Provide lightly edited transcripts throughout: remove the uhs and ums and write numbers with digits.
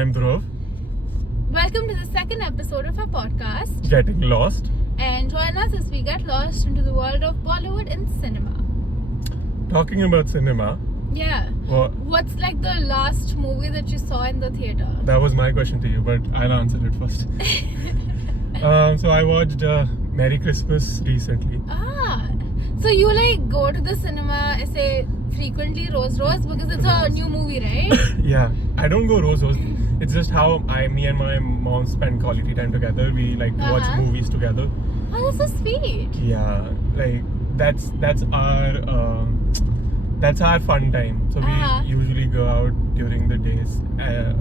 I'm Dhruv. Welcome to the second episode of our podcast. Getting lost. And join us as we get lost into the world of Bollywood and cinema. Talking about cinema. Yeah. What's like the last movie that you saw in the theater? That was my question to you, but I'll answer it first. So I watched Merry Christmas recently. So you like go to the cinema, say frequently, Rose because it's a new movie, right? Yeah, I don't go Rose. It's just how me and my mom spend quality time together. We like to watch movies together. Oh, that's so sweet. Yeah, like that's our fun time. So we usually go out during the days,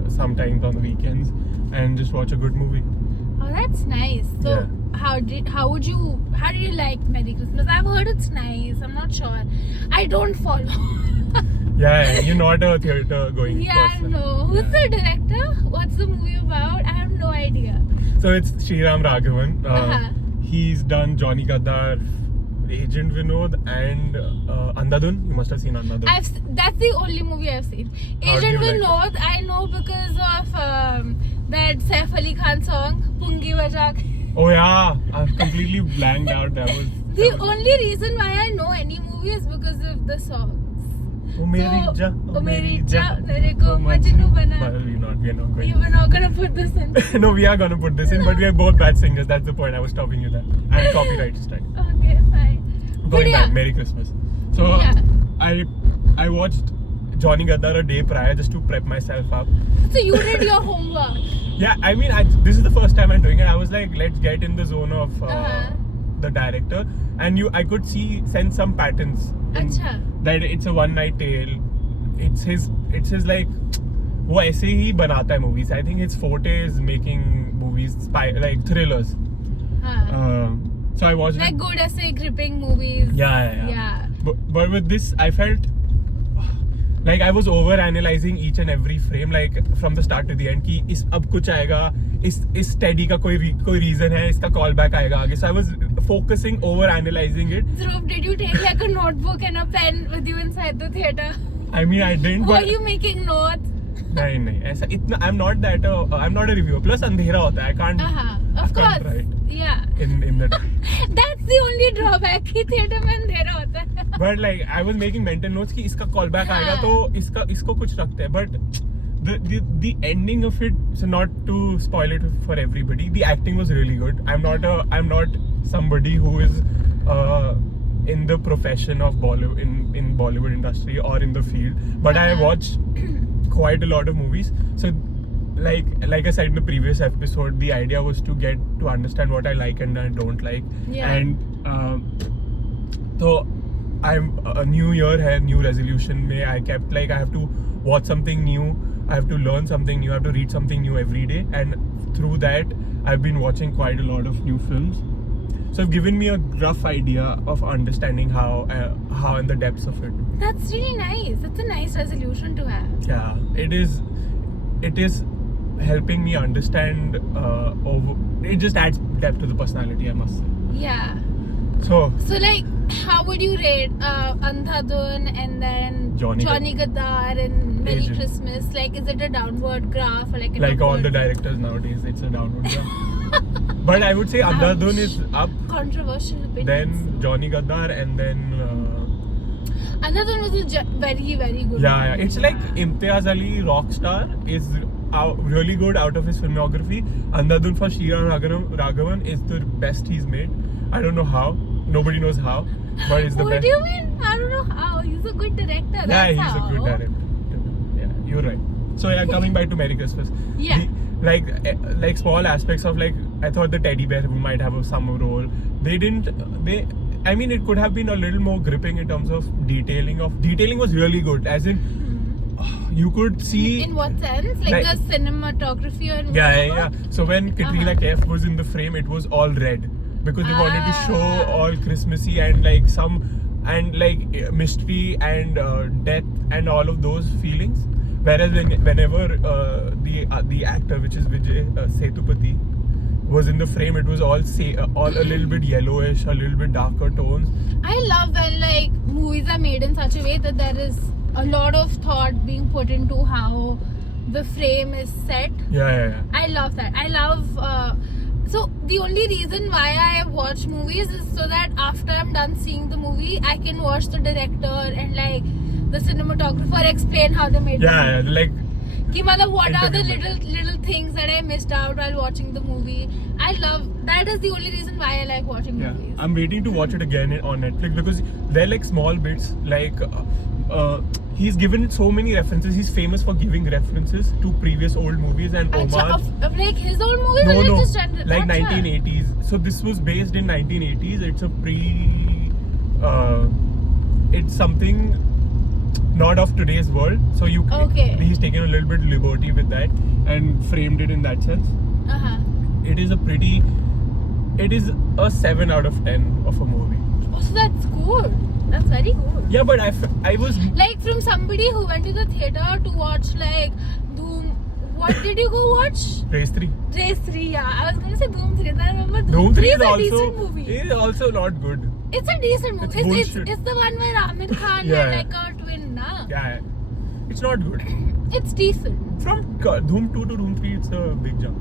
sometimes on the weekends, and just watch a good movie. Oh, that's nice. So yeah. How did you like Merry Christmas? I've heard it's nice. I'm not sure. I don't follow. Yeah, you're not a theater going person. No. Who's the director? What's the movie about? I have no idea. So it's Sriram Raghavan. He's done Johnny Gaddar, Agent Vinod, and Andhadhun. You must have seen Andhadhun. That's the only movie I've seen. Agent Vinod, like I know because of that Saif Ali Khan song, Pungi Bajak. Oh yeah, I've completely blanked out. That was the only reason why I know any movie is because of the songs. Oh Meri Ja, Tere ko Majnu Bana. But we're not going. You were not gonna put this in. No, we are gonna put this in, but we are both bad singers. That's the point. I was stopping you there. And copyright strike. Okay, fine. Going back, Merry Christmas. So I watched Johnny Gaddar a day prior just to prep myself up. So you did your homework. Yeah, I mean, this is the first time I'm doing it. I was like, let's get in the zone of the director, and I could sense some patterns. That it's a one night tale. It's his like, वो ऐसे ही बनाता है movies. I think his forte is making movies like thrillers. So I watched like good essay gripping movies. Yeah. But with this, I felt like I was over analyzing each and every frame, like from the start to the end. कि इस अब कुछ आएगा, इस steady का कोई reason है, इसका callback आएगा आगे. So I was focusing, over analyzing it. Dhruv, did you take like a notebook and a pen with you inside the theater? I mean, I didn't. Were you making notes? नहीं ऐसा इतना. I'm not a reviewer. Plus अंधेरा होता है. I can't. Of course. Write. Yeah. In the. That's the only drawback कि theater में अंधेरा होता है. But like I was making mental notes कि इसका callback आएगा तो इसको कुछ रखते हैं. But the ending of it, so not to spoil it for everybody, the acting was really good. I'm not somebody who is in the profession of Bollywood in Bollywood industry or in the field, but I watched quite a lot of movies. So like I said in the previous episode, the idea was to get to understand what I like and I don't like. And so I'm a new year hai, new resolution mein I kept like I have to watch something new, I have to learn something new, I have to read something new every day, and through that I've been watching quite a lot of new films. So it's given me a rough idea of understanding how and the depths of it. That's really nice. That's a nice resolution to have. Yeah, it is helping me understand it just adds depth to the personality, I must say. Yeah. So like how would you rate Andhadhun and then Johnny Gaddar and Merry Christmas? Like, is it a downward graph or like all the directors nowadays, it's a downward graph. But I would say Andhadhun is up. Controversial opinions. Then Johnny Gaddar and then Andhadhun was very, very good. Yeah. It's like Imtiaz Ali, Rockstar, is really good out of his filmography. Andhadhun for Sriram Raghavan is the best he's made. I don't know how. Nobody knows how. But it's the best. What do you mean? I don't know how. He's a good director. Yeah, he's a good director. Yeah, you're right. So coming back to Merry Christmas. Yeah. Like small aspects of like, I thought the teddy bear might have some role. I mean, it could have been a little more gripping in terms of detailing. Detailing was really good. As in, you could see. In what sense? Like the cinematography or Yeah. So when Katrina Kaif was in the frame, it was all red because they wanted to show all Christmassy and like mystery and death and all of those feelings. Whereas whenever the actor, which is Vijay Sethupathi, was in the frame, it was all a little bit yellowish, a little bit darker tones. I love when like movies are made in such a way that there is a lot of thought being put into how the frame is set. Yeah. I love that. I love. So the only reason why I watch movies is so that after I'm done seeing the movie, I can watch the director and like the cinematographer explain how they made. Yeah, like. Ki matlab, what are the little things that I missed out while watching the movie? I love that. Is the only reason why I like watching movies. I'm waiting to watch it again on Netflix because they're like small bits. Like he's given so many references. He's famous for giving references to previous old movies and homage. Of like his old movies, or No, just like 1980s. So this was based in 1980s. It's a it's something not of today's world. So he's taken a little bit liberty with that and framed it in that sense. It is a 7 out of 10 of a movie. Oh, so that's good. That's very good. Yeah, but I was like, from somebody who went to the theater to watch like Doom. What did you go watch? Race 3. Race 3, yeah. I was gonna say Doom 3. Then I remember Doom 3 is a decent movie. It is also not good. It's a decent movie. It's the one where Amir Khan had like a twin, na? Yeah. It's not good. It's decent. From Doom 2 to Doom 3, it's a big jump.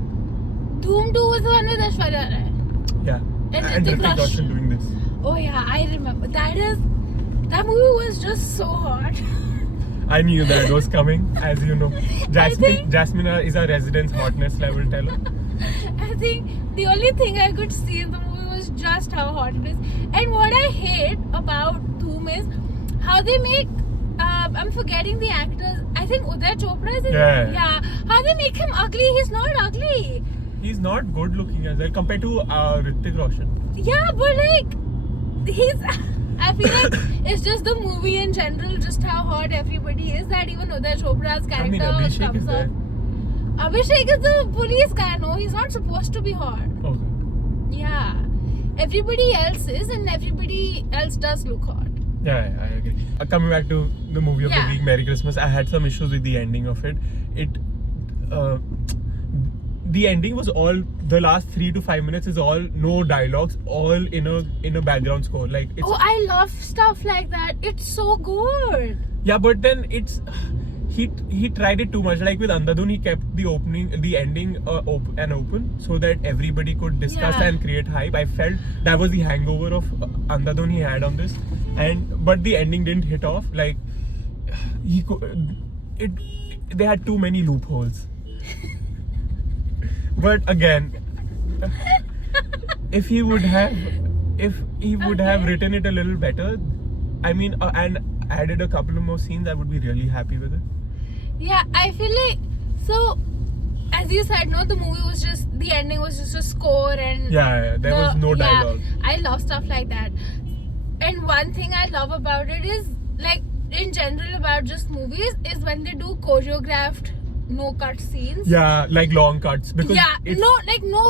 Doom 2 was the one with Aishwarya Rai. Yeah. And Hrithik Roshan doing this. Oh yeah, I remember. That movie was just so hot. I knew that it was coming, as you know. Jasmine is our residence hotness level teller. I think the only thing I could see in the movie was just how hot it is. And what I hate about Doom is how they make I'm forgetting the actors. I think Uday Chopra is in it. Yeah. How they make him ugly. He's not ugly. He's not good looking as well compared to Hrithik Roshan. Yeah, but like I feel like it's just the movie in general, just how hot everybody is, that even Uday Chopra's character Abhishek comes up. Abhishek is the police guy, no? He's not supposed to be hot. Okay. Yeah. Everybody else is, and everybody else does look hot. Yeah, I agree. Coming back to the movie of the week, Merry Christmas, I had some issues with the ending of it. The ending was all, the last 3 to 5 minutes is all no dialogues, all in a background score. Like it's, I love stuff like that. It's so good. Yeah, but then he tried it too much. Like with Andhadhun, he kept the ending open so that everybody could discuss and create hype. I felt that was the hangover of Andhadhun he had on this, but the ending didn't hit off. Like they had too many loopholes. But again, if he would have written it a little better, I mean, and added a couple of more scenes, I would be really happy with it. Yeah, I feel like, so as you said, no, the ending was just a score, and there was no dialogue. I love stuff like that. And one thing I love about it is, like, in general about just movies, is when they do choreographed no cut scenes. Yeah, like long cuts. Because no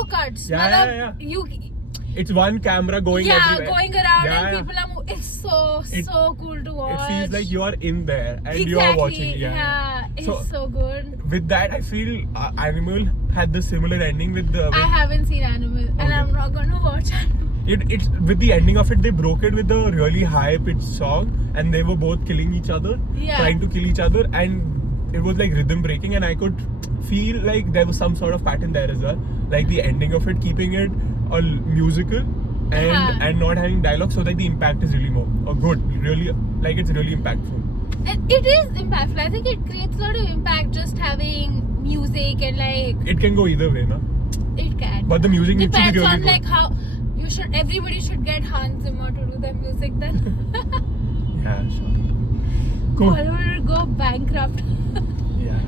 cuts. Yeah. It's one camera going everywhere. Going around and people are moving. It's so cool to watch. It feels like you are in there and you are watching. Yeah, it's so good. With that, I feel Animal had the similar ending with the. I haven't seen Animal, and I'm not gonna watch Animal. It's with the ending of it, they broke it with a really high pitched song, and they were both killing each other, trying to kill each other, and it was like rhythm breaking, and I could feel like there was some sort of pattern there as well. Like the ending of it, keeping it a musical and not having dialogue, so that the impact is really more good. Really, like it's really impactful. It is impactful. I think it creates a lot of impact just having music and like. It can go either way, no? It can. But the music needs to be really on good. Like how everybody should get Hans Zimmer to do the music then. Yeah, sure. Cool. Bollywood will go bankrupt. Yeah.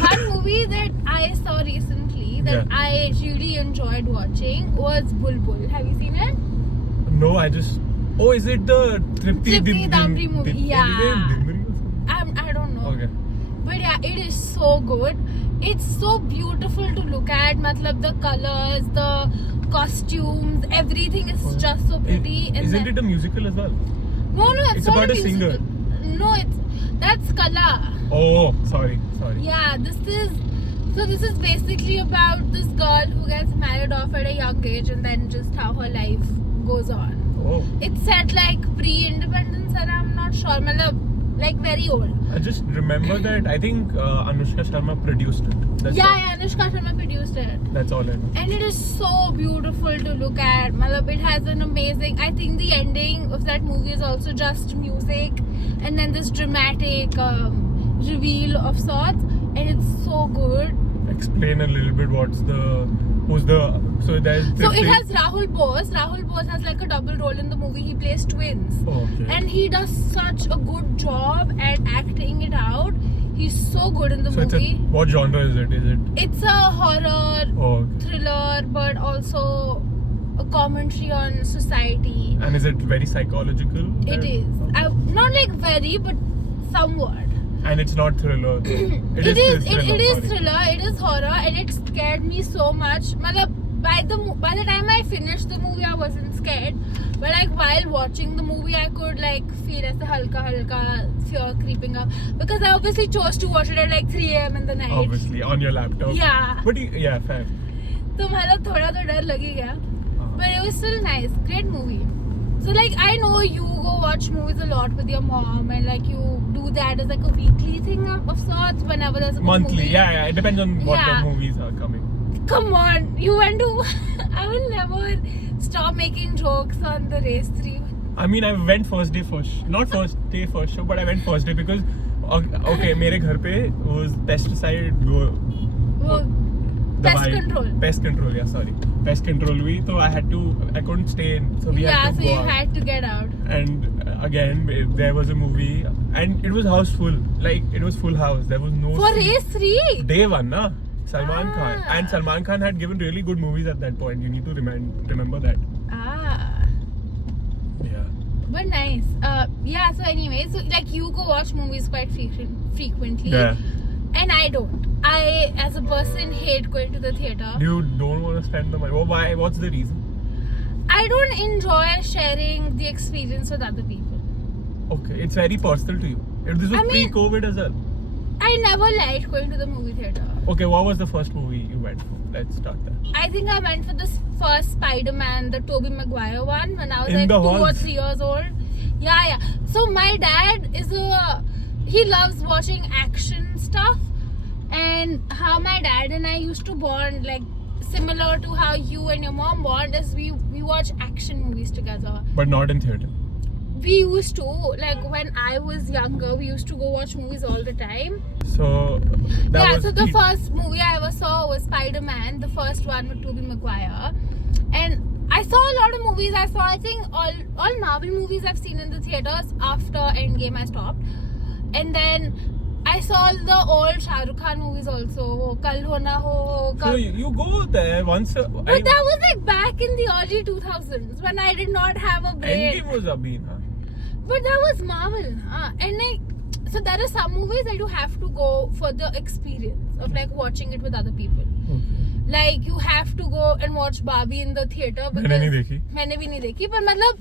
One movie that I saw recently that I really enjoyed watching was Bulbul. Have you seen it? No, Oh, is it the Tripti Damri movie? Yeah. I don't know. Okay. But yeah, it is so good. It's so beautiful to look at. Matlab, the colors, the costumes, everything is just so pretty. Isn't it a musical as well? No, it's not about a musical. singer. No, that's Kala. Oh, sorry. Yeah, this is basically about this girl who gets married off at a young age, and then just how her life goes on. Oh. It's set like pre-independence, and I'm not sure. like very old. I just remember that I think Anushka Sharma produced it. That's Yeah, it. yeah, Anushka Sharma produced it. That's all I know. And it is so beautiful to look at. Malab, it has an amazing. I think the ending of that movie is also just music, and then this dramatic reveal of sorts, and it's so good. Explain a little bit who's the so there's So it has Rahul Bose. Rahul Bose has like a double role in the movie. He plays twins. Oh, okay. And he does such a good job at acting it out. He's so good in the So movie. what genre is it? It's a horror Oh, okay. thriller, but also a commentary on society. And is it very psychological? It is. Not like very, but somewhat. And it's not thriller. It is thriller, it is horror, and it scared me so much. Malab, by the time I finished the movie, I wasn't scared. But like while watching the movie, I could like feel as a halka fear creeping up. Because I obviously chose to watch it at like 3 a.m. in the night. Obviously, on your laptop. Yeah. But yeah, fair. So मतलब थोड़ा तो डर लगी गया. But it was still nice. Great movie. So like I know you go watch movies a lot with your mom, and like you do that as like a weekly thing of sorts whenever there's a good Monthly, movie. yeah. It depends on what Yeah. the movies are coming. Come on, you went to. I will never stop making jokes on the race 3. I mean, I went first day first. Not first day first show, but I went first day because okay, मेरे घर पे was pesticide Pest control. Pest control, yeah, sorry. Pest control हुई, so I couldn't stay in, so we had to so go you out. had to get out. And again, there was a movie, and it was house full. Like it was full house. There was no For seat. race 3. Day one, na? Salman Ah. Khan. And Salman Khan had given really good movies at that point. You need to remember that. Ah. Yeah. But nice. Yeah. So anyway, so like you go watch movies quite frequently. Yeah. And I don't. I, as a person, hate going to the theater. You don't want to spend the money. Well, why? What's the reason? I don't enjoy sharing the experience with other people. Okay, it's very personal to you. This was I mean- pre-COVID as well. I never liked going to the movie theater. Okay, what was the first movie you went for? Let's start there. I think I went for this first Spider-Man, the Tobey Maguire one, when I was In like the 2 or halls? 3 years old. Yeah. So my dad he loves watching action stuff, and how my dad and I used to bond, like similar to how you and your mom bond, is we watch action movies together. But not in theater. We used to, like when I was younger, we used to go watch movies all the time. So that was So the first movie I ever saw was Spider-Man, the first one with Tobey Maguire. And I saw a lot of movies. I think all Marvel movies I've seen in the theaters. After Endgame I stopped. And then I saw the old Shah Rukh Khan movies also. Kal Ho Na Ho. So you go there once. But that was like back in the early 2000s when I did not have a break. Endgame was abhi, huh? But that was Marvel, and like, so there are some movies that you have to go for the experience of like watching it with other people. Okay. Like you have to go and watch Barbie in the theater. मैंने नहीं देखी. मैंने भी नहीं देखी, पर मतलब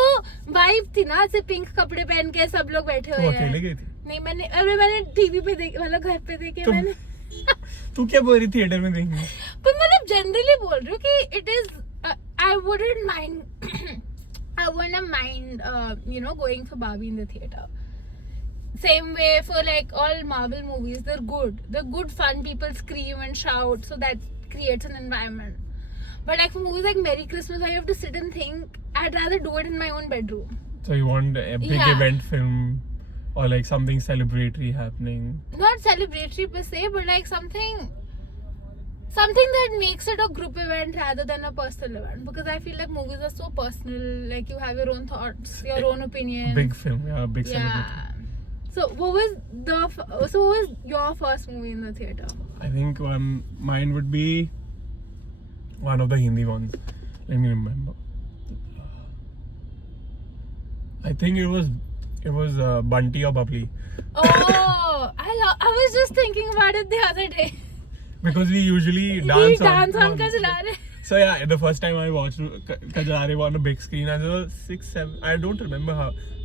वो वाइब थी ना, से पिंक कपड़े पहन के सब लोग बैठे तू हुए हैं. अकेले गई थी? नहीं, मैंने टीवी पे देखी, मतलब घर पे देखे मैंने. तू क्या बोल रही थिएटर में देखी? पर मतलब जनरली बोल रही हूँ कि it is I wouldn't mind going for Barbie in the theater. Same way for like all Marvel movies, they're good fun, people scream and shout, so that creates an environment. But like for movies like Merry Christmas, where you have to sit and think, I'd rather do it in my own bedroom. So you want a big event film or like something celebratory happening? Not celebratory per se, but like something that makes it a group event rather than a personal event, because I feel like movies are so personal, like you have your own thoughts, your own opinions. Big film, yeah, big celebrity. So what was your first movie in the theater? I think mine would be one of the Hindi ones. Let me remember. I think it was Bunty or Bubbly. Oh, I was just thinking about it the other day. Because we usually dance on Kajrare. So yeah, the first time I watched Kajrare on a big screen, I was 6, 7. I don't remember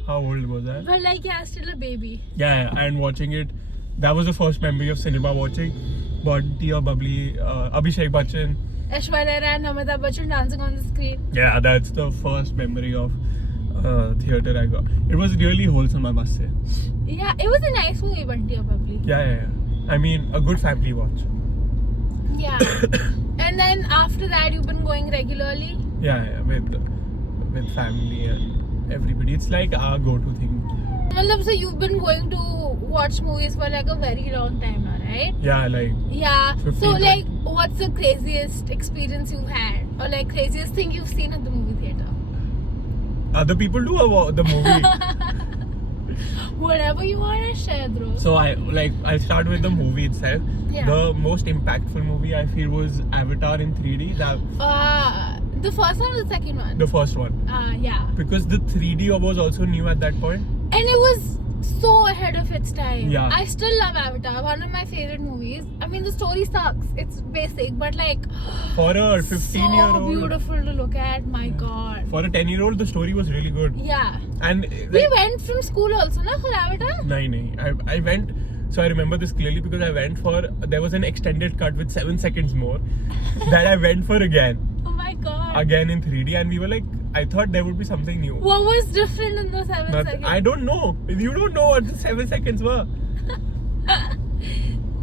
how old was I. But like, yeah, still a baby. Yeah, and watching it, that was the first memory of cinema, watching Bunty or Bubbly, Abhishek Bachchan. Aishwarya Rai and Amitabh Bachchan dancing on the screen. Yeah, that's the first memory of theater I got. It was really wholesome, I must say. Yeah, it was a nice movie, Bunty Public. Yeah. I mean, a good family watch. Yeah. And then after that, you've been going regularly? Yeah, with family and everybody. It's like our go-to thing. So you've been going to watch movies for like a very long time now, right? Yeah, like. Yeah. 15, So like, what's the craziest experience you've had, or like craziest thing you've seen at the movie theater? Other people do the movie. Whatever you want to share, Dhruv. So I'll start with the movie itself. Yeah. The most impactful movie I feel was Avatar in 3D. The first one or the second one? The first one. Yeah. Because the 3D was also new at that point. And it was so ahead of its time. Yeah. I still love Avatar, one of my favorite movies. I mean, the story sucks. It's basic, but like For a 15-year-old. so beautiful to look at. My God. For a 10-year-old, the story was really good. Yeah. And We went from school also, na, for Avatar? No. I went. So I remember this clearly because I went there was an extended cut with 7 seconds more that I went for again. Oh my God. Again in 3D, and we were like, I thought there would be something new. What was different in the 7 seconds? I don't know. You don't know what the 7 seconds were.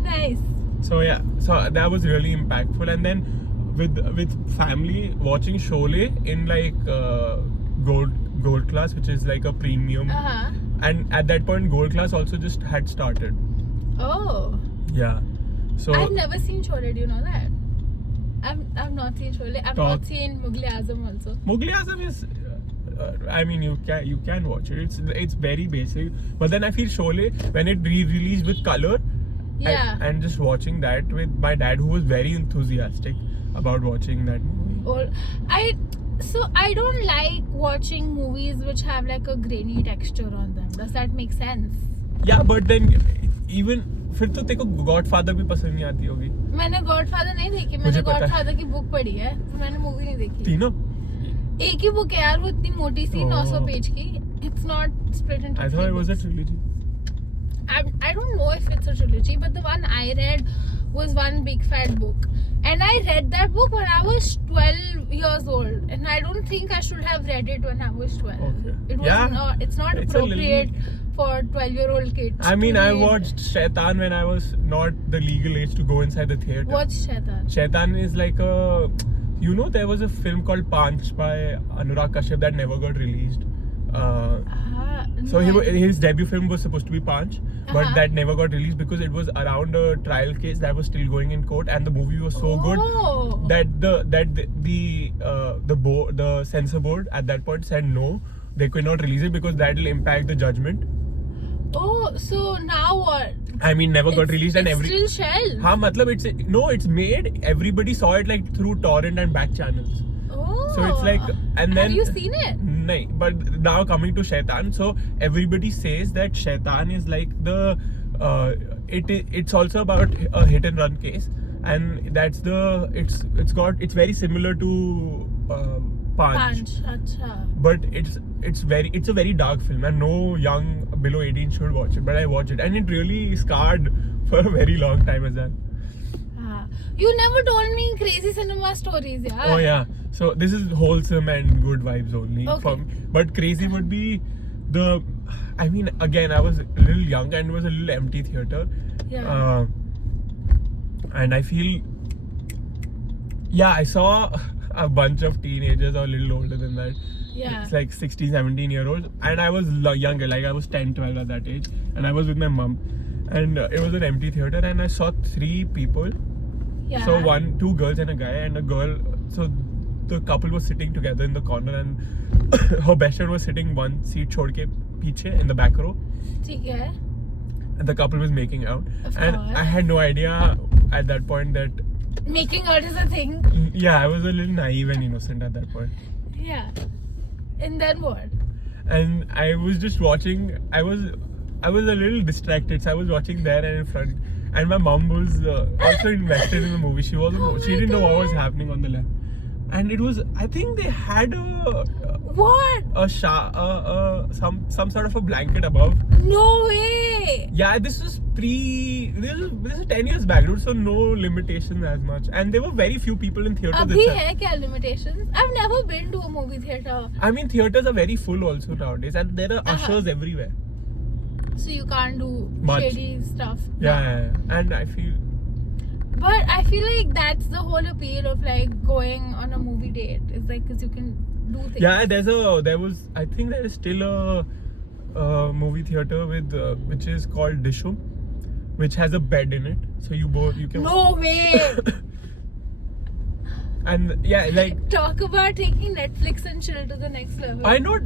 Nice. So yeah, so that was really impactful. And then with family watching Sholay in like gold class, which is like a premium. And at that point, gold class also just had started. Oh. Yeah. So I've never seen Sholay. Do you know that? I've not seen Sholay. I've not seen Mughal Azam also. Mughal Azam is. I mean, you can watch it. It's very basic. But then I feel Sholay, when it re-released with color, Yeah. and just watching that with my dad, who was very enthusiastic about watching that movie. Or I don't like watching movies which have like a grainy texture on them. Does that make sense? Yeah, but then even फिर तो तेरे को Godfather भी पसंद नहीं आती होगी. मैंने Godfather नहीं देखी. मुझे मैंने पता है. Godfather की बुक पढ़ी है. तो मैंने मूवी नहीं देखी. तीनों? एक ही बुक है यार, वो इतनी मोटी सी 900 Oh. पेज की. It's not split into I three thought it was a books. trilogy. I don't know if it's a trilogy, but the one I read was one big fat book, and I read that book when I was 12 years old, and I don't think I should have read it when I was 12. Okay. It was Yeah. not. It's not It's a appropriate for 12-year-old kids. I mean, to I read. watched Shaitan when I was not the legal age to go inside the theater. What's Shaitan? Shaitan is like a. You know, there was a film called Panch by Anurag Kashyap that never got released. So No. his debut film was supposed to be Panch, but Uh-huh. that never got released because it was around a trial case that was still going in court, and the movie was so good Oh. that the censor board at that point said no, they could not release it because that will impact the judgment. Oh, so now what? I mean, never got released, and it's still shelved. हाँ मतलब it's made. Everybody saw it like through torrent and back channels. Oh. So it's like, and then have you seen it? No, but now coming to Shaitan, so everybody says that Shaitan is like it's also about a hit and run case, and that's it's very similar to Panch. Acha. But it's a very dark film, and no young below 18 should watch it. But I watched it, and it really scarred for a very long time as well. You never told me crazy cinema stories, yeah. Oh yeah, so this is wholesome and good vibes only. Okay. But crazy would be I mean, again, I was a little young and it was a little empty theater. Yeah. And I feel, I saw a bunch of teenagers or a little older than that. Yeah. It's like 16, 17-year-olds. And I was younger, like I was 10, 12 at that age. And I was with my mom. And it was an empty theater, and I saw 3 people. Yeah. So 2 girls and a guy, and a girl. So the couple was sitting together in the corner, and her best friend was sitting one seat chhod ke piche in the back row. ठीक है. And the couple was making out. Of And course. I had no idea at that point that. Making out is a thing. Yeah, I was a little naive and innocent at that point. Yeah. And then what? And I was just watching. I was a little distracted, so I was watching there and in front. And my mom was also invested in the movie. She Oh didn't know what was God. happening on the left. and it was, I think they had What? some sort of a blanket above. No way. Yeah, this is 10 years back, dude, so no limitations as much, and there were very few people in theaters. Abhi hai kya limitations? I've never been to a movie theater. I mean, theaters are very full also nowadays, and there are ushers everywhere. So you can't do Much. shady stuff. Yeah, and I feel. But I feel like that's the whole appeal of like going on a movie date. It's like because you can do things. Yeah, I think there is still a movie theater which is called Dishum, which has a bed in it, so you can. No way. And yeah, like talk about taking Netflix and chill to the next level. I know,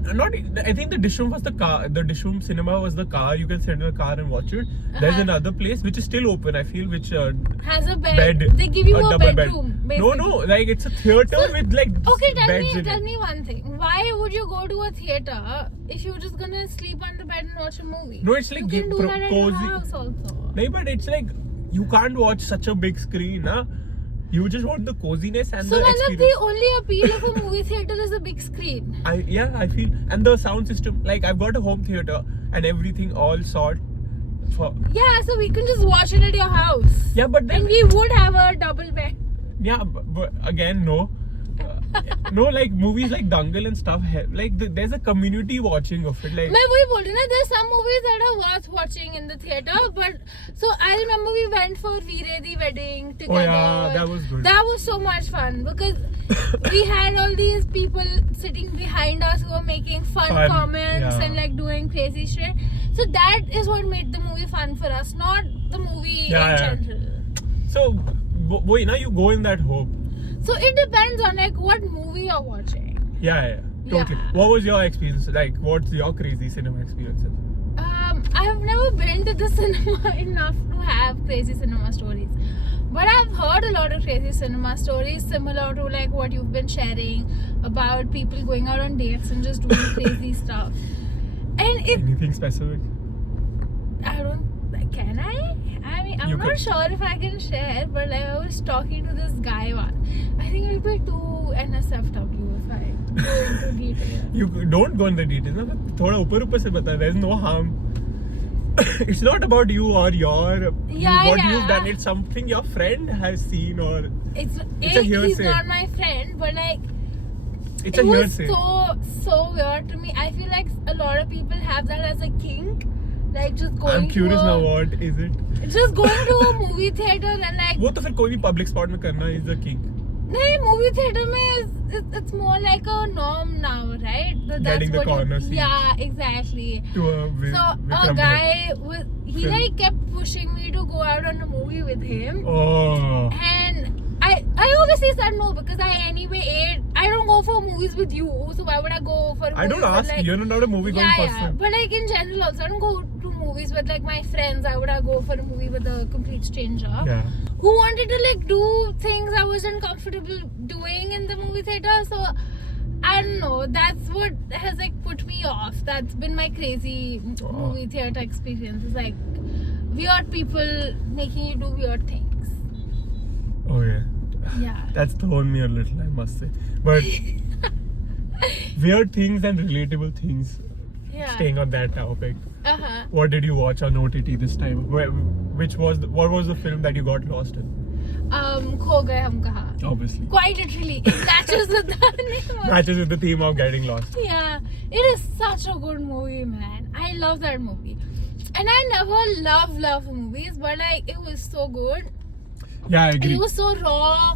I think the Dishum was the car. The Dishum cinema was the car. You can sit in a car and watch it. There's another place which is still open, I feel, which has a bed. They give you a double bedroom. Bed. No, like it's a theater with like okay, beds in tell it. me one thing. Why would you go to a theater if you're just gonna sleep on the bed and watch a movie? No, it's like you can do that at cozy. your house also. No, but it's like you can't watch such a big screen, huh? You just want the coziness and so the So experience. the only appeal of a movie theater is a big screen. I feel, and the sound system. Like I've got a home theater and everything all sort. Yeah, so we can just watch it at your house. Yeah, but then, and we would have a double bed. Yeah, but again, no. No, like movies like Dangal and stuff. Like there's a community watching of it. Like मैं वही बोल रही हूँ ना, there's some movies that are worth watching in the theater. But so I remember we went for Veere the wedding together. Oh yeah, that was good. That was so much fun because we had all these people sitting behind us who were making fun comments and like doing crazy shit. So that is what made the movie fun for us, not the movie in general. So, boy, now you go in that hope. So it depends on like what movie you're watching. Yeah, totally. Yeah. What was your experience? Like, what's your crazy cinema experiences? I've never been to the cinema enough to have crazy cinema stories. But I've heard a lot of crazy cinema stories similar to like what you've been sharing about people going out on dates and just doing crazy stuff. And anything specific? Can I? I mean, I'm not sure if I can share, but like I was talking to this guy once. I think it'll be too NSFW if I go into detail. You don't go into details. Na? Thoda upar se bata. There's no harm. It's not about you or what you've done. It's something your friend has seen or it's a hearsay. He's not my friend, but like it's a hearsay. It was so weird to me. I feel like a lot of people have that as a kink. Like just going I'm curious now, what is it? Just going to a movie theater and like वो तो फिर कोई भी public spot में करना is the king. नहीं, movie theater में it's more like a norm now, right? Getting the corner seats. Yeah, exactly. To a guy he like kept pushing me to go out on a movie with him. Oh. And I obviously said no because I don't go for movies with you, so why would I go for movies? I don't ask you, you're not a movie going person. But like in general also, I don't go to movies with like my friends. Why would I go for a movie with a complete stranger who wanted to like do things I wasn't comfortable doing in the movie theater? So I don't know, that's what has like put me off. That's been my crazy movie theater experience. It's like weird people making you do weird things. Oh yeah. Yeah. That's thrown me a little, I must say. But weird things and relatable things. Yeah. Staying on that topic. What did you watch on OTT this time? What was the film that you got lost in? Kho Gaye Hum Kahan. Obviously. Quite literally. It matches with the name. Matches with the theme of getting lost. Yeah. It is such a good movie, man. I love that movie. And I never love movies, but like it was so good. Yeah, I agree. It was so raw,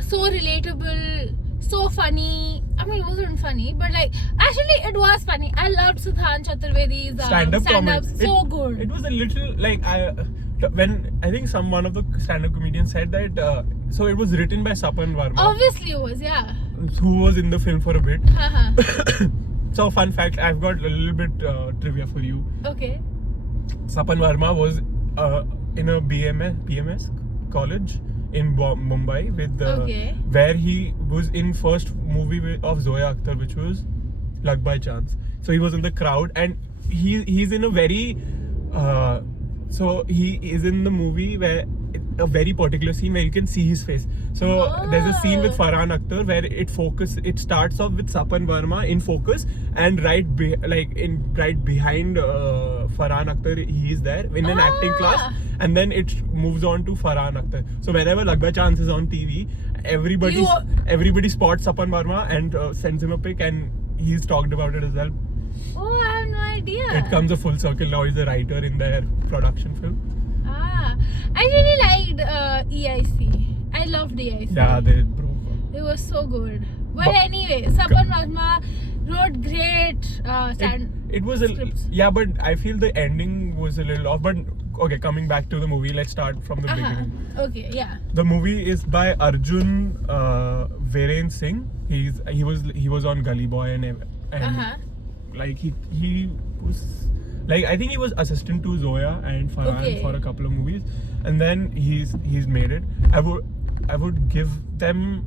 so relatable, so funny. I mean, it wasn't funny, but like actually it was funny. I loved Sudhan Chaturvedi's stand-up. So good. It was a little like I think one of the stand-up comedians said that so it was written by Sapan Verma. Obviously it was, yeah. Who was in the film for a bit. So fun fact, I've got a little bit trivia for you. Okay. Sapan Verma was in a BMS college in Mumbai with where he was in first movie of Zoya Akhtar, which was Luck by Chance. So he was in the crowd and he's in a very so he is in the movie where a very particular scene where you can see his face. So there's a scene with Oh. Farhan Akhtar where it starts off with Sapan Verma in focus, and right behind Farhan Akhtar, he is there in an acting class, and then it moves on to Farhan Akhtar. So whenever Lagda Chance is on TV, everybody spots Sapan Verma and sends him a pic, and he's talked about it as well. Oh, I have no idea. It comes a full circle now. He's a writer in their production film. I really liked EIC. I loved EIC. Yeah, they broke up. It was so good. But But- anyway, Sapan Verma wrote great It was scripts. but I feel the ending was a little off. But okay, coming back to the movie, let's start from the beginning. Okay, yeah. The movie is by Arjun Viren Singh. He was on Gully Boy and like he was like, I think he was assistant to Zoya and Farhan Okay. for a couple of movies, and then he's made it. I would give them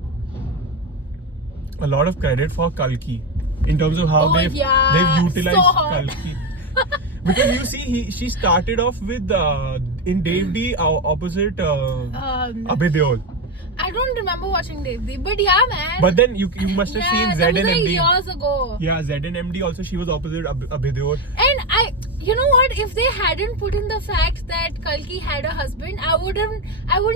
a lot of credit for Kalki in terms of how they've utilized so hot. Kalki. Because you see, she started off with in Dave D opposite Abhay Deol. I don't remember watching Devdi, but yeah, man. But then you must have seen Z that and was like MD. years ago. Yeah, Z and MD also, she was opposite Abhay Deol. And you know what? If they hadn't put in the fact that Kalki had a husband, I wouldn't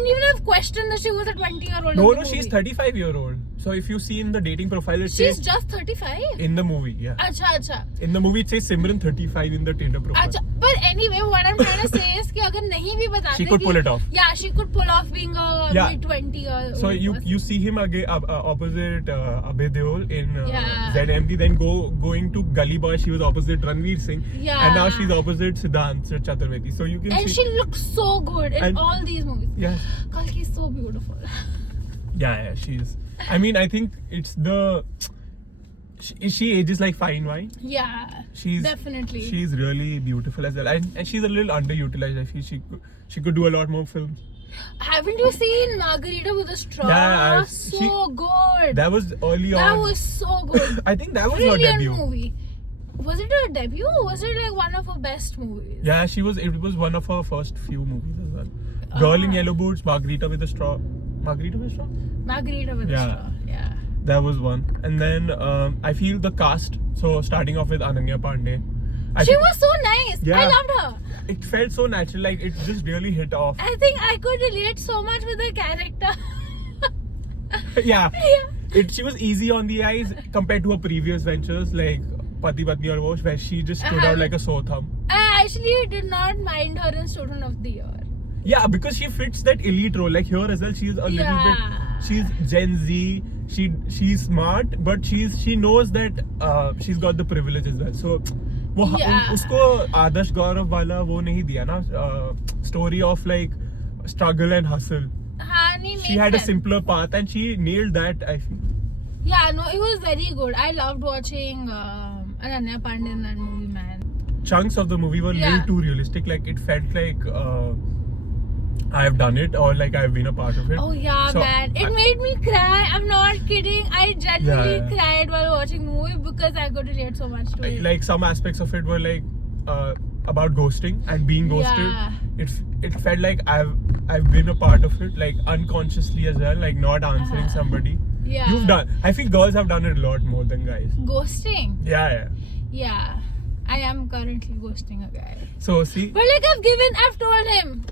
even have questioned that she was a 20-year-old. No, she's 35-year-old. So if you see in the dating profile, it She's says just 35. in the movie, yeah. Acha. In the movie, it says Simran 35 in the Tinder profile. Acha. But anyway, what I'm trying to say is कि अगर नहीं भी बताते She could कि- pull it off. Yeah, she could pull off being a Yeah. mid-20-year-old. So you see him again opposite Abhay Deol in Yeah. ZMD, then going to Gully Boy, she was opposite Ranveer Singh, Yeah. and now she's opposite Siddhant Chaturvedi. So you can And see. she looks so good in And- all these movies. Yeah, Kalki is so beautiful. yeah, she is. I mean, I think it's the. She ages like fine wine. Yeah, She's definitely. She's really beautiful as well, and she's a little underutilized. I feel she could do a lot more films. Haven't you seen Margarita with a Straw? Yeah, so good. That was early on. That was so good. I think that was her Brilliant debut. movie. Was it her debut or was it like one of her best movies? Yeah, it was one of her first few movies as well. Girl in Yellow Boots, Margarita with a Straw. Margarita with a Straw? Margarita with a Yeah. Straw. Yeah. That was one. And then I feel the cast, so starting off with Ananya Pandey. She was so nice. Yeah. I loved her. It felt so natural, like it just really hit off. I think I could relate so much with her character. Yeah. Yeah. She was easy on the eyes compared to her previous ventures like Pati Patni Aur Vosh, where she just stood out like a sore thumb. I actually did not mind her in Student of the Year. Yeah, because she fits that elite role. Like here as well, she's a little bit. She's Gen Z. She's smart, but she knows that she's got the privilege as well. So, उसको आदर्श गौरव वाला वो नहीं दिया ना story of like struggle and hustle. She had a simpler path and she nailed that, I feel. Yeah, no, it was very good. I loved watching Ananya Pandey in that movie, man. Chunks of the movie were a little too realistic. Like it felt like I have done it or like I've been a part of it. Oh yeah, So, man. It made me cry. I'm not kidding. I genuinely Yeah. cried while watching the movie because I could relate so much to it. Like some aspects of it were like about ghosting and being ghosted. Yeah. It felt like I've been a part of it, like unconsciously as well, like not answering somebody. Yeah. You've done. I think girls have done it a lot more than guys. Ghosting. Yeah. Yeah. I am currently ghosting a guy. So see. But like I've told him,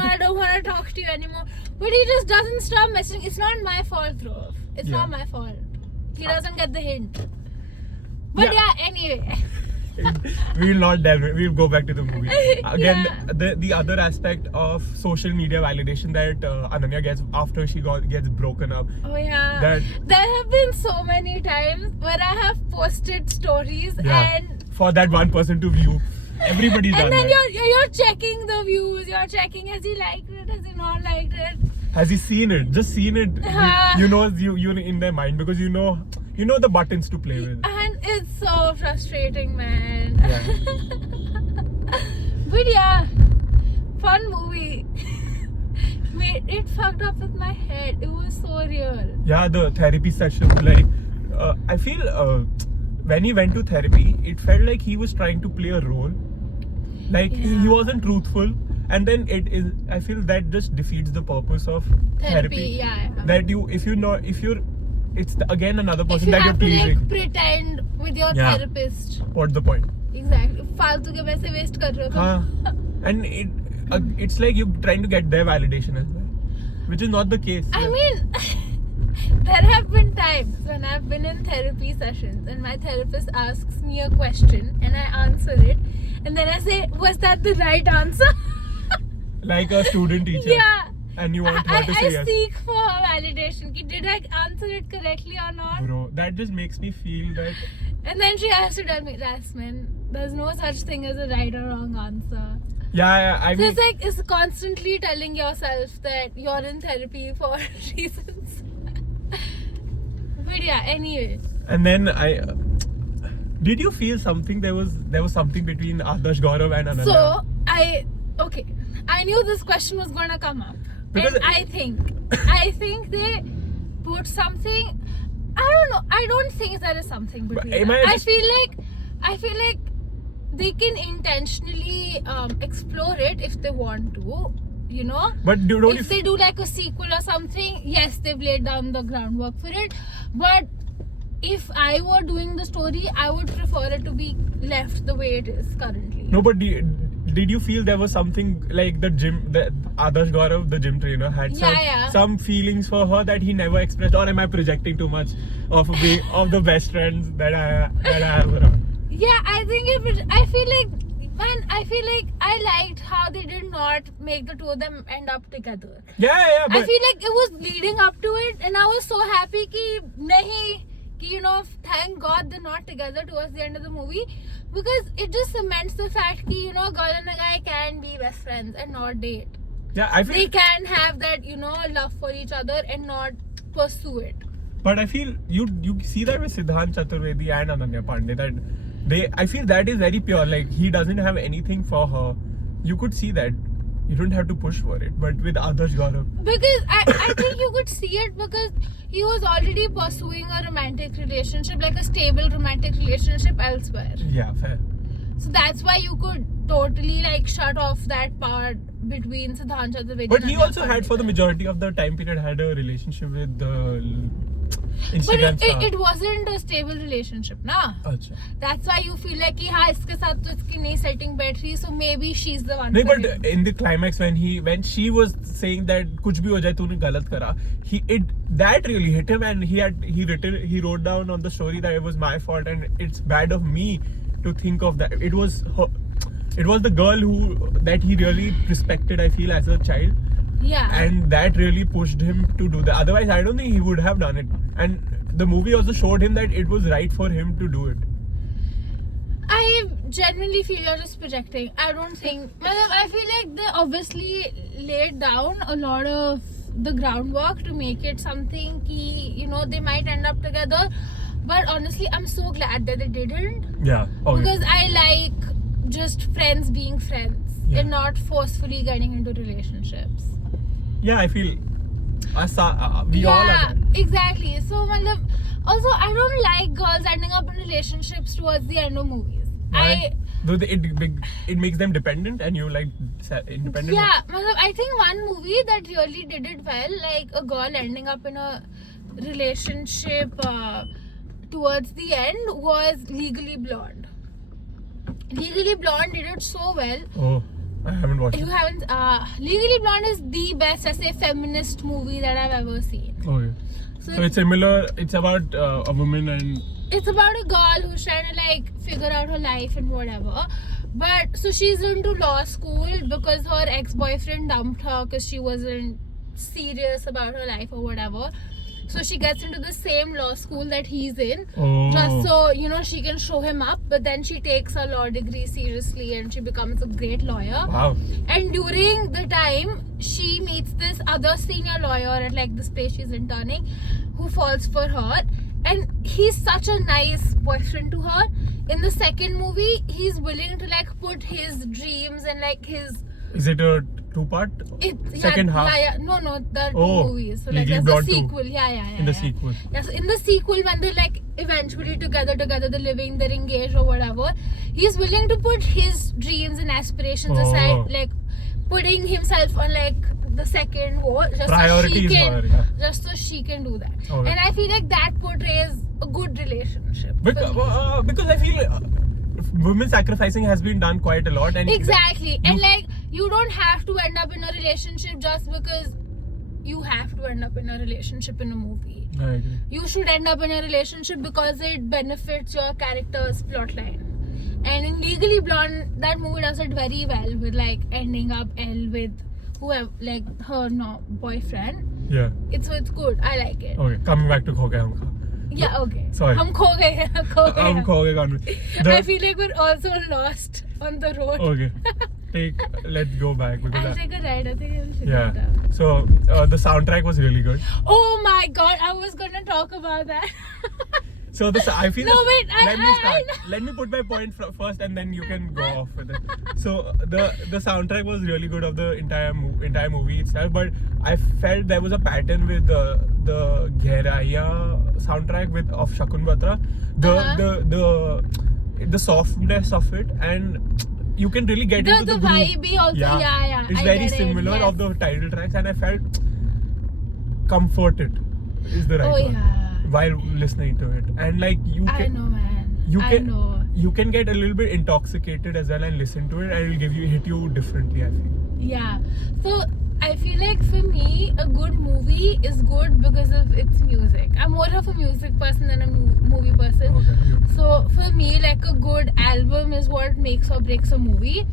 I don't want to talk to you anymore. But he just doesn't stop messaging. It's not my fault, Dhruv. It's not my fault. He doesn't get the hint. But yeah anyway. We'll not delve. We'll go back to the movie again. The other aspect of social media validation that Ananya gets after she gets broken up. Oh yeah. That- There have been so many times where I have posted stories and for that one person to view. Everybody's done and then that. you're checking the views. You're checking has he liked it, has he not liked it. Has he seen it? Just seen it. You know you're in their mind because you know the buttons to play with. And it's so frustrating, man. Yeah. But yeah, fun movie. It fucked up with my head. It was so real. Yeah, the therapy session. Like, I feel when he went to therapy, it felt like he was trying to play a role. Like he wasn't truthful, and then it is. I feel that just defeats the purpose of therapy. Yeah. That if you're, it's again another If person you that you're have to pleasing. like pretend with your Yeah. therapist. What's the point? Exactly. फालतू के पैसे waste कर रहे हो तुम. And it's like you're trying to get their validation as well, which is not the case. I mean, there have been times when I've been in therapy sessions and my therapist asks me a question and I answer it, and then I say, was that the right answer? Like a student teacher. Yeah. And you want her to say I yes. seek for her validation. Ki, did I answer it correctly or not? Bro, that just makes me feel that. And then she has to tell me, Jasmine, there's no such thing as a right or wrong answer. Yeah, I So mean. it's like, it's constantly telling yourself that you're in therapy for reasons. But yeah, anyway. And then did you feel something? There was something between Adarsh, Gaurav and Ananya. So I knew this question was gonna come up, Because and I think they put something. I don't know. I don't think there is something between am them. I I just- feel like they can intentionally explore it if they want to. You know. But don't you If they do like a sequel or something, yes, they've laid down the groundwork for it. But if I were doing the story, I would prefer it to be left the way it is currently. No, but did you feel there was something like the Adarsh Gaurav, the gym trainer, had some feelings for her that he never expressed? Or am I projecting too much of the best friends that I have around? Yeah, I think I feel like I liked how they did not make the two of them end up together. Yeah, I but feel like it was leading up to it, and I was so happy ki you know, thank God they're not together towards the end of the movie, because it just cements the fact that, you know, a girl and a guy can be best friends and not date. yeah, I feel. They can have that, you know, love for each other and not pursue it. But I feel you see that with Siddhant Chaturvedi and Ananya Pandey, that I feel that is very pure. Like, he doesn't have anything for her. You could see that. You don't have to push for it. But with Adarsh Gaurav, Because I think you could see it because he was already pursuing a romantic relationship, like a stable romantic relationship elsewhere. yeah, fair. So that's why you could totally like shut off that part between Siddhant Chaturvedi. But and he Ananya also had, Pandey. for the majority of the time period, had a relationship with the But Instagram star. it wasn't a stable relationship, na. Achha. That's why you feel like कि हाँ इसके साथ तो इसकी नहीं setting बैठ रही, so maybe she's the one. No, for but him. in the climax when she was saying that कुछ भी हो जाए तूने गलत करा, that really hit him, and he wrote down on the story that it was my fault and it's bad of me to think of that. It was the girl that he really respected, I feel, as a child. Yeah. And that really pushed him to do that. Otherwise, I don't think he would have done it. And the movie also showed him that it was right for him to do it. I genuinely feel you're just projecting. I don't think. I feel like they obviously laid down a lot of the groundwork to make it something ki, you know, they might end up together. But honestly, I'm so glad that they didn't. Yeah. Because I like just friends being friends and not forcefully getting into relationships. Yeah, I feel we all are that. Exactly. So, also, I don't like girls ending up in relationships towards the end of movies. Right? Though it makes them dependent, and you like independent. Yeah, I think one movie that really did it well, like a girl ending up in a relationship towards the end, was Legally Blonde. Legally Blonde did it so well. Oh, I haven't watched You it. haven't. Legally Blonde is the best, I say, feminist movie that I've ever seen. Okay. So it's similar. It's about a woman and. It's about a girl who's trying to like figure out her life and whatever. But so she's into law school because her ex-boyfriend dumped her because she wasn't serious about her life or whatever. So she gets into the same law school that he's in, just so, you know, she can show him up. But then she takes her law degree seriously and she becomes a great lawyer. Wow. And during the time, she meets this other senior lawyer at like this place she's interning, who falls for her. And he's such a nice boyfriend to her. In the second movie, he's willing to like put his dreams and like his. Is it a two-part? Second half? No, the two Oh, movies. So like Legally there's Blonde the 2. sequel. Yeah. In the sequel. Yeah, so in the sequel, when they're like eventually together, they're living, they're engaged or whatever, he's willing to put his dreams and aspirations aside, like putting himself on like the second wall just Priorities so are, yeah. just so she can do that. Okay. And I feel like that portrays a good relationship. Because I feel women sacrificing has been done quite a lot, and Exactly. And like you don't have to end up in a relationship just because you have to end up in a relationship in a movie. I agree. You should end up in a relationship because it benefits your character's plotline. And in Legally Blonde, that movie does it very well with like ending up Elle with whoever, like her boyfriend. Yeah. It's good. I like it. Okay. Coming back to Kho Gaye Hum Kahan. Yeah. Okay. Sorry. Hum kho gaye. Kho gaye. Hum Kho Gaye Kahan. I feel like we're also lost on the road. Okay. Let's go back because I'll take a ride. I think I'll sit yeah. down. So the soundtrack was really good. Oh my god! I was gonna talk about that. So I feel. No, wait. Let me start. Let me put my point first, and then you can go off with it. So the soundtrack was really good of the entire movie itself, but I felt there was a pattern with the Gheraiya soundtrack of Shakun Batra. The softness of it, and you can really get into the vibe also. Yeah. It's very similar of the title tracks, and I felt comforted is the right word while listening to it. And like I know, man. You can get a little bit intoxicated as well and listen to it, and it'll hit you differently, I feel. Yeah. So I feel like for me, a good movie is good because of its music. I'm more of a music person than a movie person. Okay. So for me, like a good album is what makes or breaks a movie.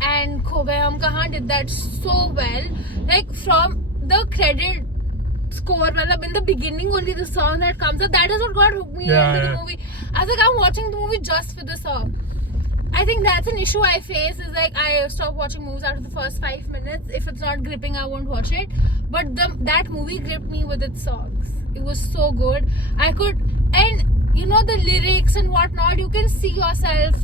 And Kho Gaye Hum Kahan did that so well. Like from the credit score, in the beginning only the song that comes up, that is what got hooked me into the movie. I was like, I'm watching the movie just for the song. I think that's an issue I face, is like I stop watching movies after the first 5 minutes. If it's not gripping, I won't watch it. But that movie gripped me with its songs. It was so good. And you know, the lyrics and whatnot, you can see yourself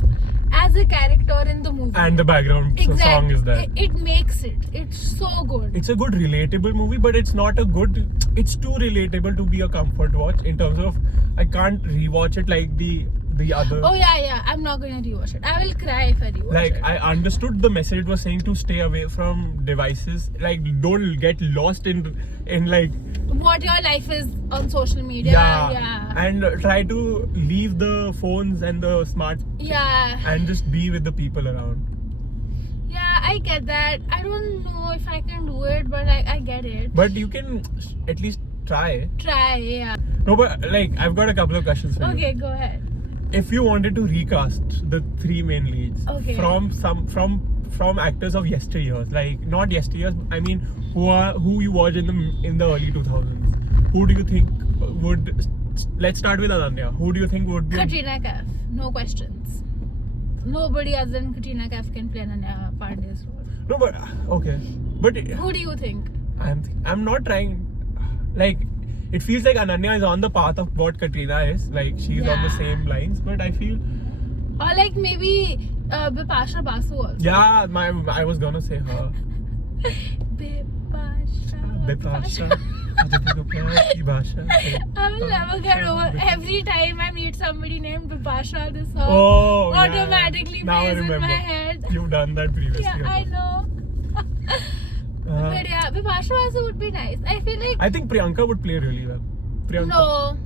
as a character in the movie. And the background song is there. It makes it. It's so good. It's a good relatable movie, but it's not it's too relatable to be a comfort watch in terms of I can't rewatch it like the other. Oh yeah. I'm not gonna rewatch it. I will cry if I rewatch it. Like I understood the message it was saying to stay away from devices. Like don't get lost in like what your life is on social media. Yeah. And try to leave the phones and the smart. Yeah. And just be with the people around. Yeah, I get that. I don't know if I can do it, but I get it. But you can at least try. Yeah. No, but like I've got a couple of questions for you. Okay, go ahead. If you wanted to recast the three main leads from actors of yesteryears, like not yesteryears, I mean who you watched in the early 2000s, who do you think would? Let's start with Ananya. Who do you think would be? Katrina Kaif, no questions. Nobody other than Katrina Kaif can play Ananya Pandey's role. No, but okay, but who do you think? I'm not trying. Like it feels like Ananya is on the path of what Katrina is. Like she's on the same lines, but I feel. Or like maybe Bipasha Basu also. Yeah, I was gonna say her. Bipasha. I will never get over. Every time I meet somebody named Bipasha, this song automatically plays in my head. You've done that previously. Yeah, I know. But yeah, Bipasha Basu would be nice. I feel like. I think Priyanka would play really well. Priyanka. No.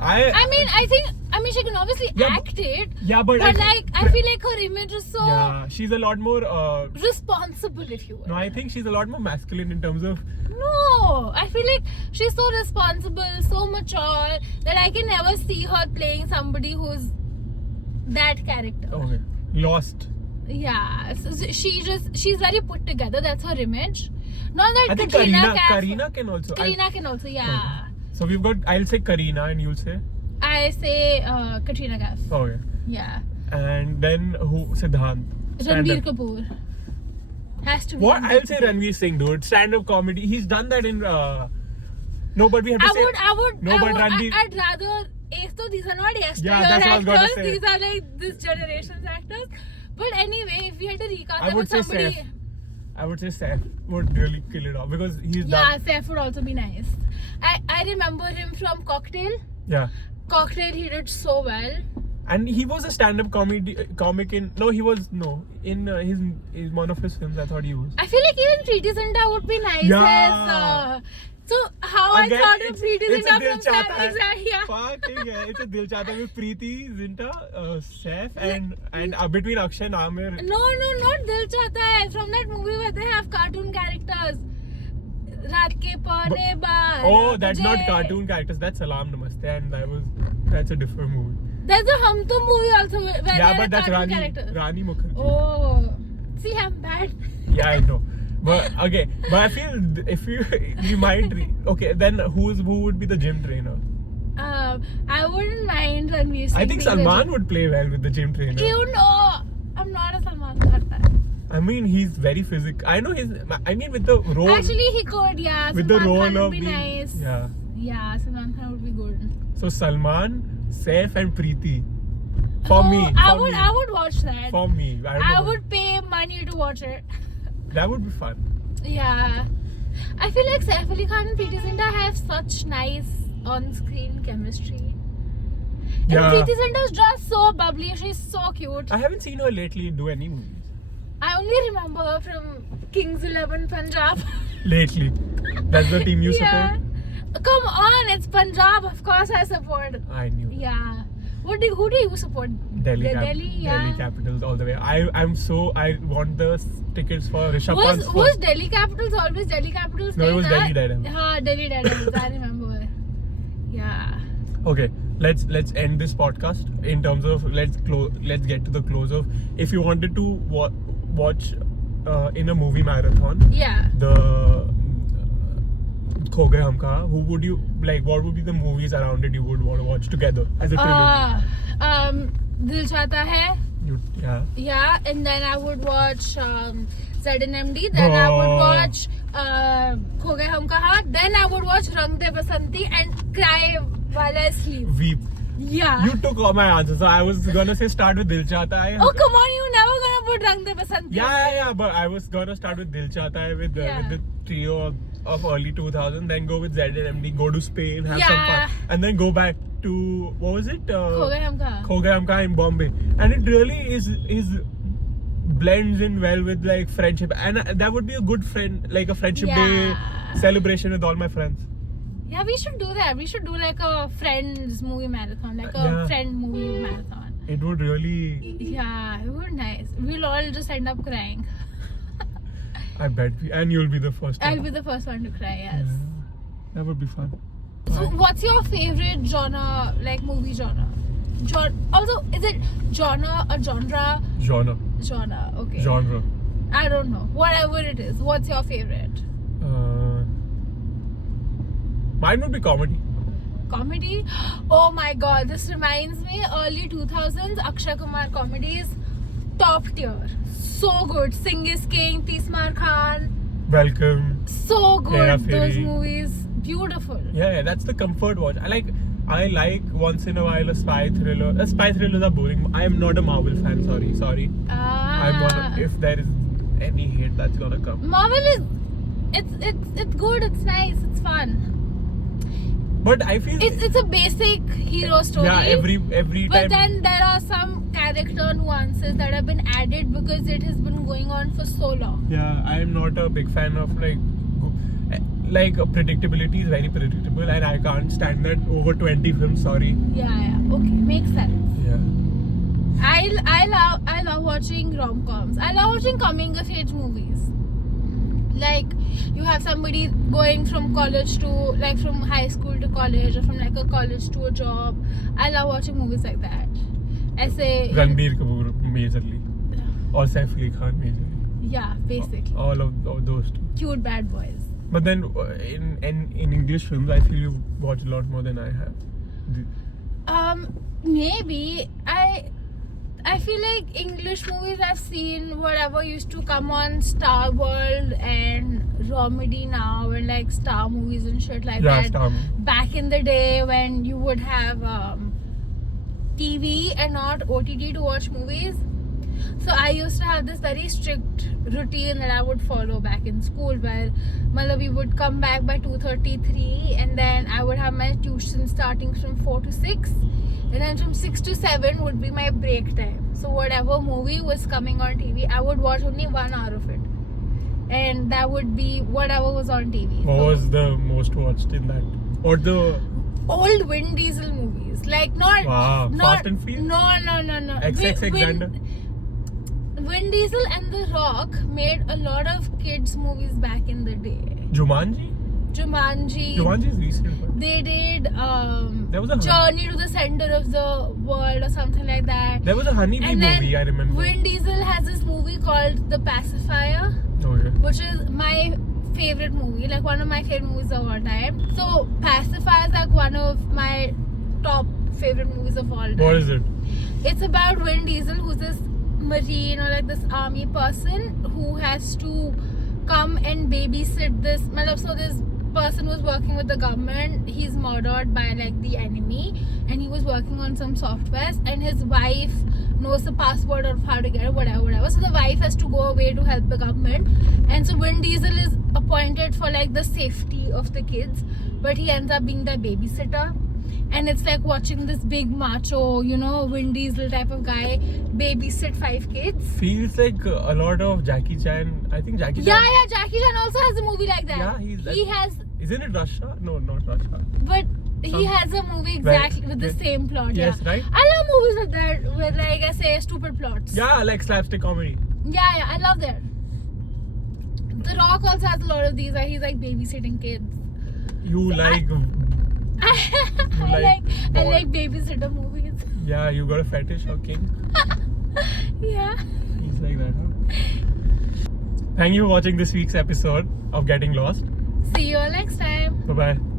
I mean, she can obviously act it. Yeah, but like, I feel like her image is so. Yeah, she's a lot more. Responsible, if you will. No, I think she's a lot more masculine in terms of. No, I feel like she's so responsible, so mature that I can never see her playing somebody who's that character. Okay, lost. Yeah, so she's very put together. That's her image. Not that I think Kareena can also. Kareena can also, yeah. Okay. So we've got. I'll say Kareena, and you'll say. I say Katrina Kaif. Okay. Yeah. And then who? Siddhant. Ranbir Kapoor. Has to be. What? I'll say Ranveer Singh, dude. Stand-up comedy. He's done that in. No, but we have to say. I'd rather. These are not yesteryear actors. These are like this generation's actors. But anyway, if we had to recast them with somebody. I would say Saif would really kill it off because he's done. Yeah, Saif would also be nice. I remember him from Cocktail. Yeah. Cocktail, he did so well. And he was a stand-up comic in his one of his films. I thought he was. I feel like even Preeti Zinta would be nice Yeah. as. So how Again, I thought of Preeti it's a Zinta Dil from Chahta Sam. Hai. Exactly. Yeah. Fuck yeah, it's a Dil Chahta Hai with Preeti Zinta, Saif, and between Akshay and Amir. No, not Dil Chahta Hai. From that movie where they have cartoon characters. Raat ke paune baar. Oh, that's not cartoon characters. That's Salam Namaste, and that's a different movie. There's a Hum Tum movie also where Yeah, there are but that's cartoon Rani characters. Mukherjee. Oh, see, I'm bad. Yeah, I know. But okay, but I feel if you might then who would be the gym trainer? I wouldn't mind Ranveer Singh. I think Salman would play well with the gym trainer. You know, I'm not a Salman Khan. I mean, he's very physical. I know with the role. Actually, he could, yeah. With Salman the role Khan of would be being, nice. yeah. Yeah, Salman Khan would be good. So Salman, Saif, and Preeti. For me. I would watch that. For me. I would pay money to watch it. That would be fun. Yeah. I feel like Saif Ali Khan and Preeti Zinta have such nice on-screen chemistry. Yeah. And Preeti Zinta is just so bubbly. She's so cute. I haven't seen her lately do any movies. I only remember her from Kings 11 Punjab. Lately. That's the team you support? Come on, it's Punjab. Of course I support. I knew. Yeah. Who do you support? Delhi Yeah. Capitals all the way. I want the tickets for Rishabh Pant's Was Delhi Capitals always Delhi Capitals? No, it was Delhi Daredevils. Haan, Delhi Daredevils. I remember. Yeah. Okay, let's end this podcast in terms of let's get to the close of if you wanted to watch in a movie marathon. Yeah. The Kho Gaye Hum Kahan. Who would you like? What would be the movies around it you would want to watch together as a trilogy? Dil Chahta Hai. Yeah. Yeah, and then I would watch ZNMD. Then I would watch Kho Gaye Hum Kahan. Then I would watch Rang De Basanti and cry while I sleep. Weep. Yeah. You took all my answers. So I was gonna say start with Dil Chahta Hai. Oh come on, you never gonna put Rang De Basanti. Yeah. But I was gonna start with Dil Chahta Hai with the trio of early 2000s. Then go with ZNMD. Go to Spain, have some fun, and then go back to what was it? Kho Gaye Hum Kahan. Kho Gaye Hum Kahan in Bombay, and it really is blends in well with like friendship, and that would be a good friendship day celebration with all my friends. Yeah, we should do that. We should do like a friends movie marathon, like a friend movie marathon. It would really. Yeah, it would be nice. We'll all just end up crying. I bet, and you'll be the first one. I'll be the first one to cry. Yes. Yeah, that would be fun. So, what's your favorite genre, like movie genre? Also, is it genre or genre? Genre. Genre. Okay. Genre. I don't know. Whatever it is. What's your favorite? Mine would be comedy. Comedy? Oh my god, this reminds me, early 2000s, Akshay Kumar comedies, top tier. So good. Singh is King, Tismar Khan. Welcome. So good, those movies. Beautiful. Yeah, that's the comfort watch. I like once in a while a spy thriller. Spy thrillers are boring. I am not a Marvel fan, sorry. If there is any hate that's gonna come. Marvel is, it's good, it's nice, it's fun. But I feel it's a basic hero story. Yeah, every time. But then there are some character nuances that have been added because it has been going on for so long. Yeah, I am not a big fan of predictability is very predictable, and I can't stand that over 20 films. Sorry. Yeah. Okay, makes sense. Yeah. I love watching rom-coms. I love watching coming of age movies. Like you have somebody going from college to like from high school to college, or from like a college to a job. I love watching movies like that. Ranbir Kapoor majorly, or Saif Ali Khan majorly. Yeah, basically. All of those two. Cute bad boys. But then in English films, I feel you watch a lot more than I have. Maybe I feel like English movies I've seen whatever used to come on Star World and Romedy now and like Star movies and shit like that. Star. Back in the day when you would have TV and not OTT to watch movies. So I used to have this very strict routine that I would follow back in school, where we would come back by 2:33, and then I would have my tuition starting from 4 to 6, and then from 6 to 7 would be my break time. So whatever movie was coming on TV, I would watch only 1 hour of it, and that would be whatever was on TV. What So, was the most watched in that? Or the old Vin Diesel movies, like not Fast and Furious? No. XXX Vin Diesel and The Rock made a lot of kids movies back in the day. Jumanji? Jumanji. Jumanji is recent. But They did there was a Journey to the Center of the World or something like that. There was a Honeybee And then movie, I remember. Vin Diesel has this movie called The Pacifier, Okay. which is my favorite movie, like one of my favorite movies of all time. So Pacifier is like one of my top favorite movies of all time. What is it? It's about Vin Diesel, who's this marine or like this army person who has to come and babysit this. So this person was working with the government. He's murdered by like the enemy, and he was working on some software, and his wife knows the password of how to get it, whatever. So the wife has to go away to help the government, and so Vin Diesel is appointed for like the safety of the kids, but he ends up being the babysitter. And it's like watching this big macho, Vin Diesel type of guy babysit 5 kids. Feels like a lot of Jackie Chan. I think Jackie Chan. Yeah, Jackie Chan also has a movie like that. Yeah, he has, Isn't it Russia? No, not Russia. but he has a movie exactly with the same plot. Yes, yeah. right? I love movies like that with, like I say, stupid plots. Yeah, like slapstick comedy. Yeah, I love that. The Rock also has a lot of these where he's like babysitting kids. You So like. I like babysitter movies. Yeah, you got a fetish, okay? Yeah. He's like that, huh? Thank you for watching this week's episode of Getting Lost. See you all next time. Bye bye.